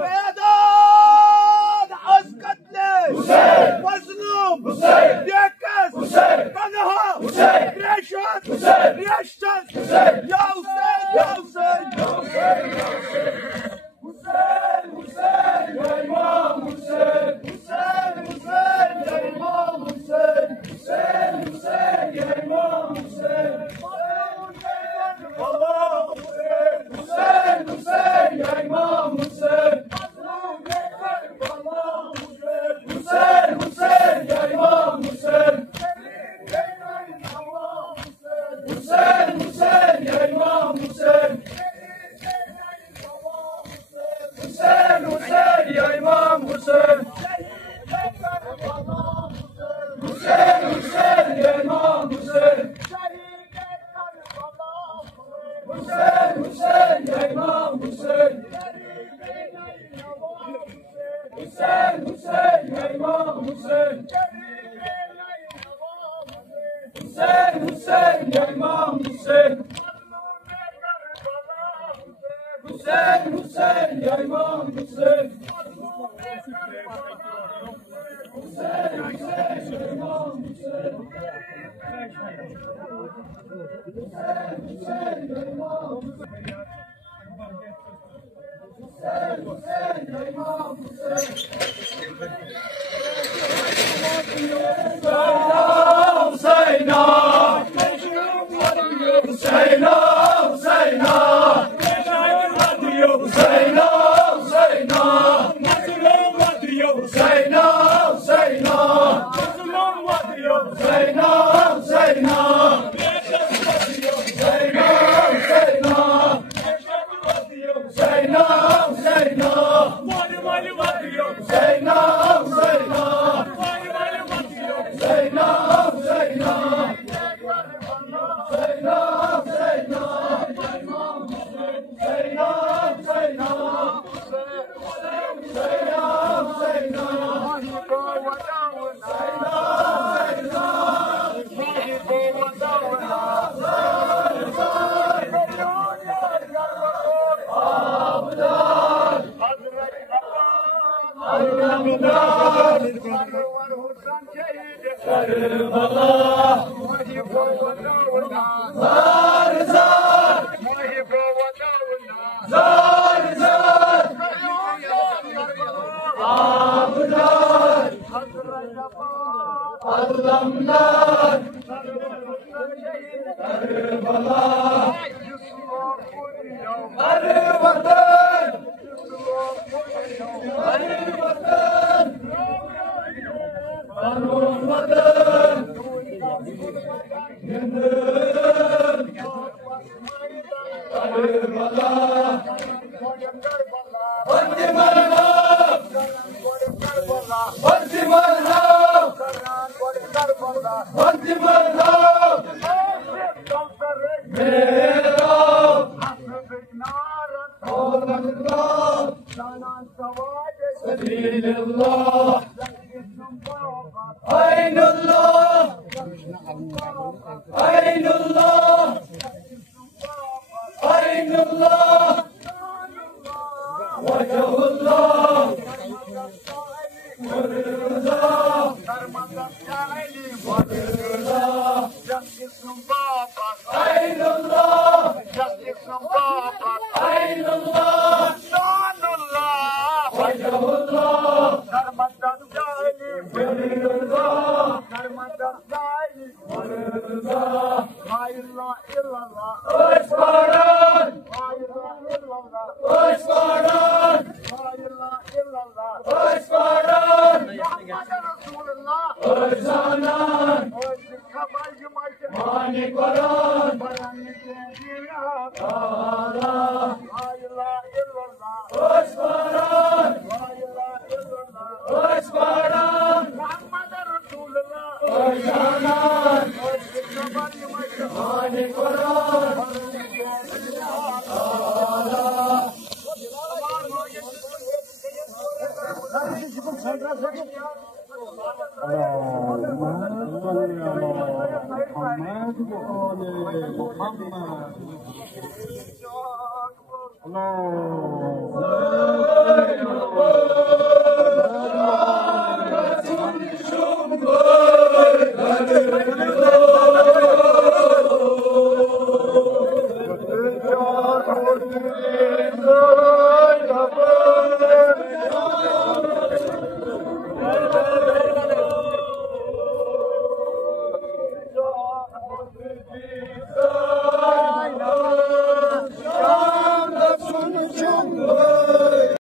بيداد عسكتلي مظلوم يكس قنها ريشن ريشن يا حسين يا حسين حسين يا إمام حسين حسين حسين يا إمام حسين حسين حسين يا إمام حسين الله حسين حسين حسين يا إمام حسين حسين حسين يا إمام حسين حسين حسين يا إمام حسين حسين حسين يا إمام حسين حسين حسين يا إمام حسين حسين حسين يا إمام حسين حسين حسين يا إمام حسين حسين حسين يا إمام حسين حسين حسين يا إمام حسين حسين حسين يا إمام حسين Allah